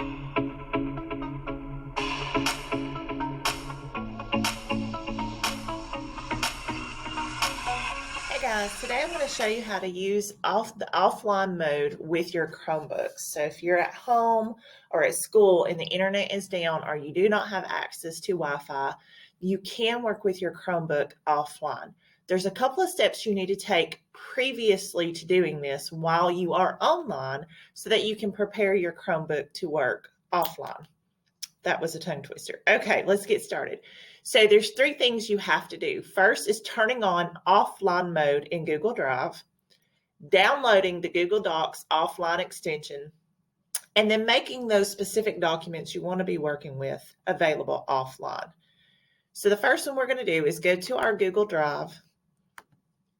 Hey guys, today I'm going to show you how to use the offline mode with your Chromebooks. So if you're at home or at school and the internet is down or you do not have access to Wi-Fi, you can work with your Chromebook offline. There's a couple of steps you need to take previously to doing this while you are online so that you can prepare your Chromebook to work offline. That was a tongue twister. Okay, let's get started. So there's three things you have to do. First is turning on offline mode in Google Drive, downloading the Google Docs offline extension, and then making those specific documents you want to be working with available offline. So the first one we're going to do is go to our Google Drive,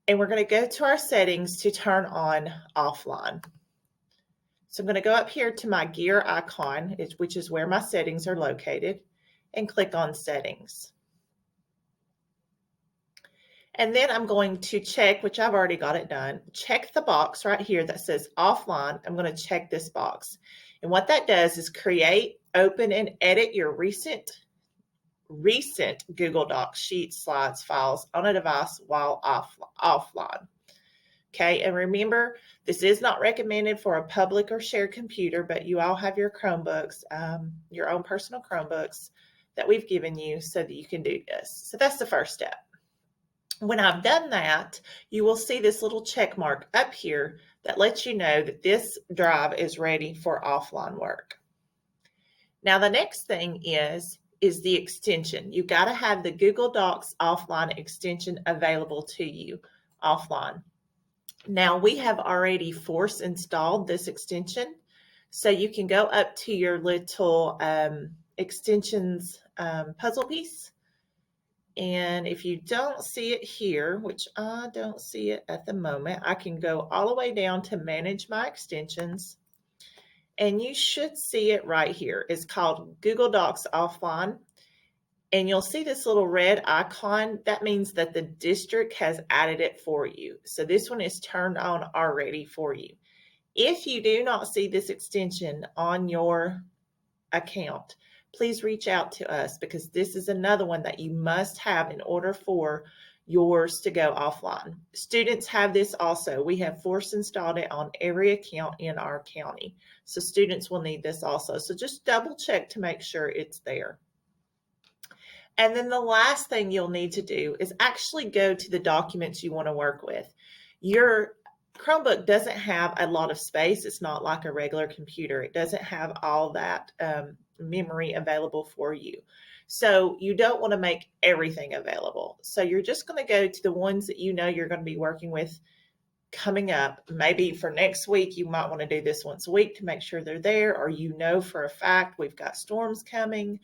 and we're going to go to our settings to turn on offline. So I'm going to go up here to my gear icon, which is where my settings are located, and click on Settings. And then I'm going to check, which I've already got it done, check the box right here that says Offline. I'm going to check this box. And what that does is create, open, and edit your recent Google Docs, sheets, slides, files on a device while offline. Okay, and remember, this is not recommended for a public or shared computer, but you all have your Chromebooks, your own personal Chromebooks that we've given you so that you can do this. So that's the first step. When I've done that, you will see this little check mark up here that lets you know that this drive is ready for offline work. Now, the next thing is the extension. You got to have the Google Docs offline extension available to you offline. Now, we have already force installed this extension, so you can go up to your little extensions puzzle piece. And if you don't see it here, which I don't see it at the moment, I can go all the way down to manage my extensions. And you should see it right here. It's called Google Docs Offline. And you'll see this little red icon. That means that the district has added it for you. So this one is turned on already for you. If you do not see this extension on your account, please reach out to us because this is another one that you must have in order for yours to go offline. Students have this also. We have force installed it on every account in our county. So students will need this also. So just double check to make sure it's there. And then the last thing you'll need to do is actually go to the documents you want to work with. Your Chromebook doesn't have a lot of space. It's not like a regular computer. It doesn't have all that memory available for you. So you don't want to make everything available. So you're just going to go to the ones that you know you're going to be working with coming up. Maybe for next week, you might want to do this once a week to make sure they're there, or you know for a fact we've got storms coming.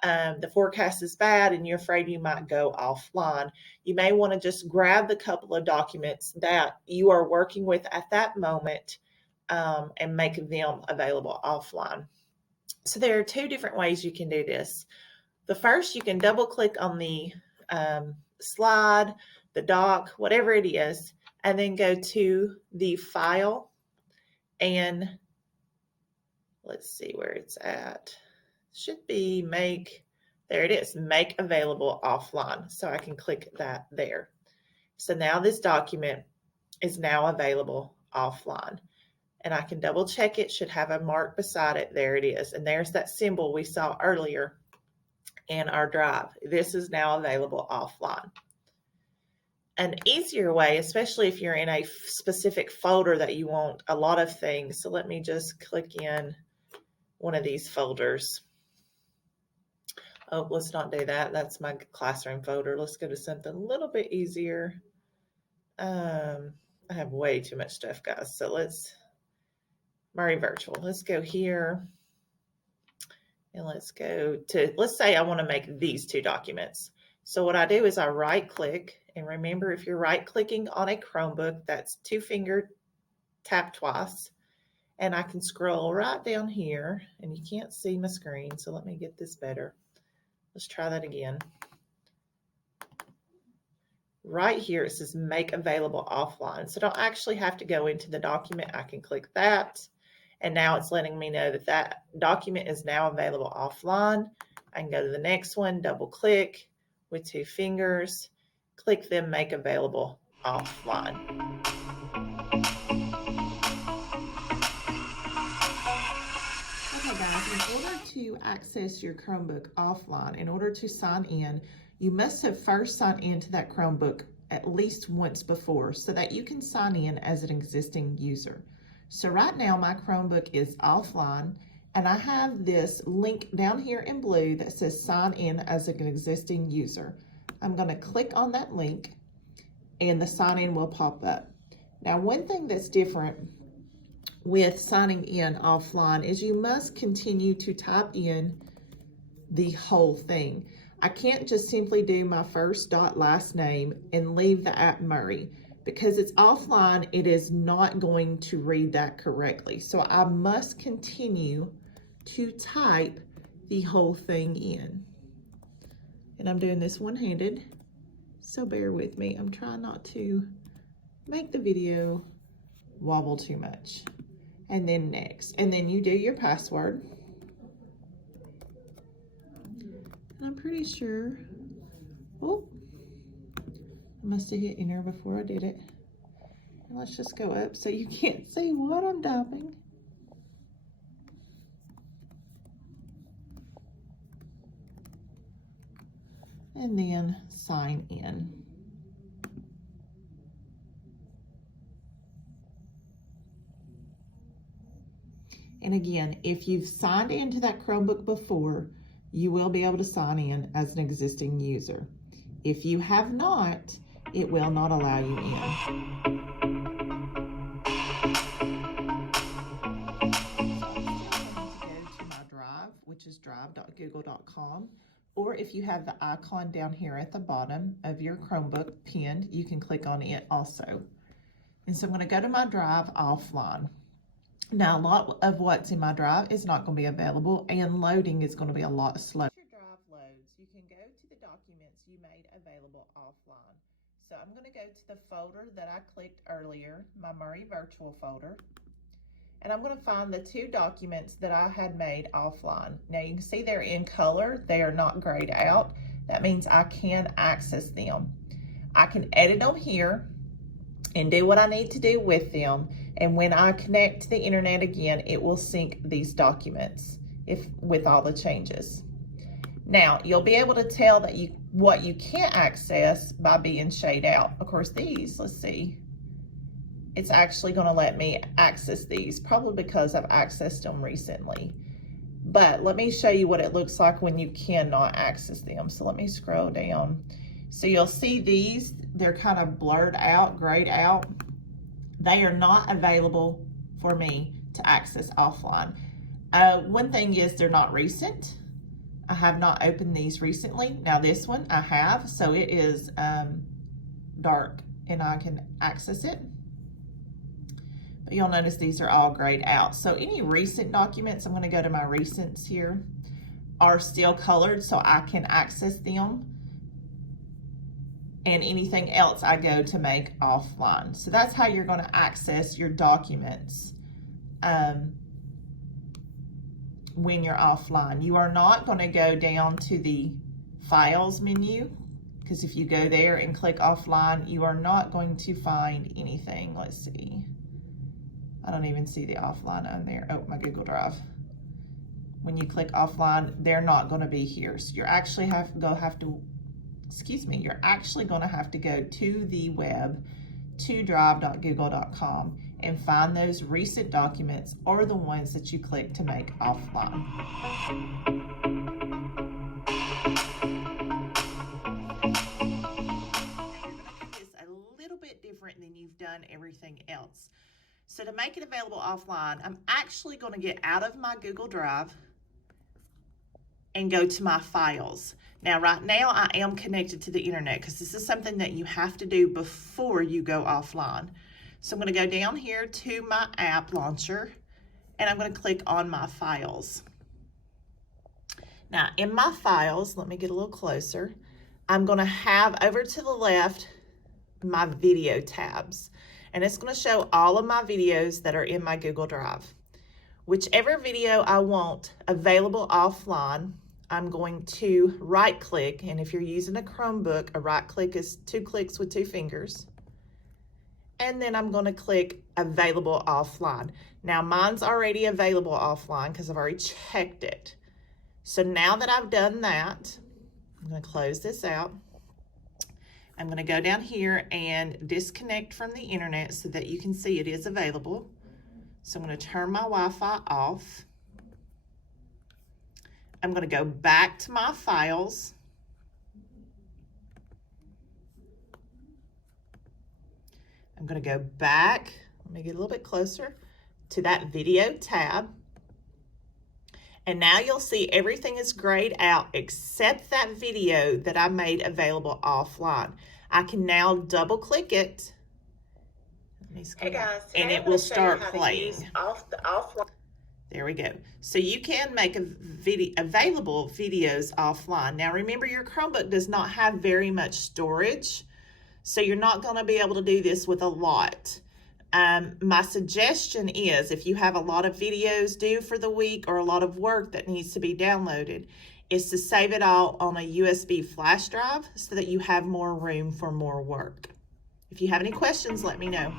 The forecast is bad and you're afraid you might go offline. You may want to just grab the couple of documents that you are working with at that moment and make them available offline. So there are two different ways you can do this. The first, you can double click on the slide, the doc, whatever it is, and then go to the file and let's see where it's at. Should be there it is, make available offline. So I can click that there. So now this document is now available offline. And I can double check it, should have a mark beside it. There it is. And there's that symbol we saw earlier in our drive. This is now available offline. An easier way, especially if you're in a specific folder that you want a lot of things. So let me just click in one of these folders. Oh, let's not do that. That's my classroom folder. Let's go to something a little bit easier. I have way too much stuff, guys. So let's Murray Virtual. Let's go here. And let's go to, let's say I want to make these two documents. So what I do is I right click. And remember, if you're right clicking on a Chromebook, that's two-finger tap twice. And I can scroll right down here. And you can't see my screen. So let me get this better. Let's try that again. Right here, it says make available offline. So I don't actually have to go into the document. I can click that And now it's letting me know that that document is now available offline. I can go to the next one, double click with 2 fingers, click them, make available offline. Okay guys, in order to access your Chromebook offline, in order to sign in, you must have first signed into that Chromebook at least once before so that you can sign in as an existing user. So right now my Chromebook is offline and I have this link down here in blue that says sign in as an existing user. I'm going to click on that link and the sign in will pop up. Now one thing that's different with signing in offline is you must continue to type in the whole thing. I can't just simply do my first dot last name and leave the app Murray. Because it's offline, it is not going to read that correctly. So I must continue to type the whole thing in. And I'm doing this one-handed, so bear with me. I'm trying not to make the video wobble too much. And then next, and then you do your password. And I'm pretty sure, oh, I must have hit enter before I did it. And let's just go up so you can't see what I'm typing. And then sign in. And again, if you've signed into that Chromebook before, you will be able to sign in as an existing user. If you have not, it will not allow you in. Which is drive.google.com, or if you have the icon down here at the bottom of your Chromebook pinned, you can click on it also. And so I'm going to go to my drive offline. Now a lot of what's in my drive is not going to be available and loading is going to be a lot slower. Once your drive loads, you can go to the documents you made available offline. So I'm going to go to the folder that I clicked earlier, my Murray Virtual folder. And I'm going to find the 2 documents that I had made offline. Now you can see they're in color. They are not grayed out. That means I can access them. I can edit them here and do what I need to do with them. And when I connect to the internet again, it will sync these documents with all the changes. Now you'll be able to tell that what you can't access by being shaded out. Of course these, let's see. It's actually going to let me access these, probably because I've accessed them recently. But let me show you what it looks like when you cannot access them. So let me scroll down. So you'll see these, they're kind of blurred out, grayed out. They are not available for me to access offline. One thing is they're not recent. I have not opened these recently. Now this one I have, so it is dark and I can access it. But you'll notice these are all grayed out. So any recent documents, I'm going to go to my recents here, are still colored so I can access them. And anything else I go to make offline. So that's how you're going to access your documents when you're offline. You are not going to go down to the Files menu, because if you go there and click offline, you are not going to find anything. Let's see. I don't even see the offline on there. Oh, my Google Drive. When you click offline, they're not going to be here. So you're actually you're actually going to have to go to the web, to drive.google.com, and find those recent documents or the ones that you click to make offline. It's a little bit different than you've done everything else. So to make it available offline, I'm actually going to get out of my Google Drive and go to my files. Now, right now I am connected to the internet because this is something that you have to do before you go offline. So I'm going to go down here to my app launcher and I'm going to click on my files. Now in my files, let me get a little closer. I'm going to have over to the left my video tabs. And it's going to show all of my videos that are in my Google Drive. Whichever video I want available offline, I'm going to right click, and if you're using a Chromebook, a right click is 2 clicks with 2 fingers. And then I'm going to click available offline. Now mine's already available offline because I've already checked it. So now that I've done that, I'm going to close this out. I'm going to go down here and disconnect from the internet so that you can see it is available. So I'm going to turn my Wi-Fi off. I'm going to go back to my files. I'm going to go back, let me get a little bit closer, to that video tab. And now you'll see everything is grayed out except that video that I made available offline. I can now double click it. Hey guys, and it will start playing. There we go. So you can make available videos offline. Now remember, your Chromebook does not have very much storage, so you're not going to be able to do this with a lot. My suggestion is, if you have a lot of videos due for the week or a lot of work that needs to be downloaded, is to save it all on a USB flash drive so that you have more room for more work. If you have any questions, let me know.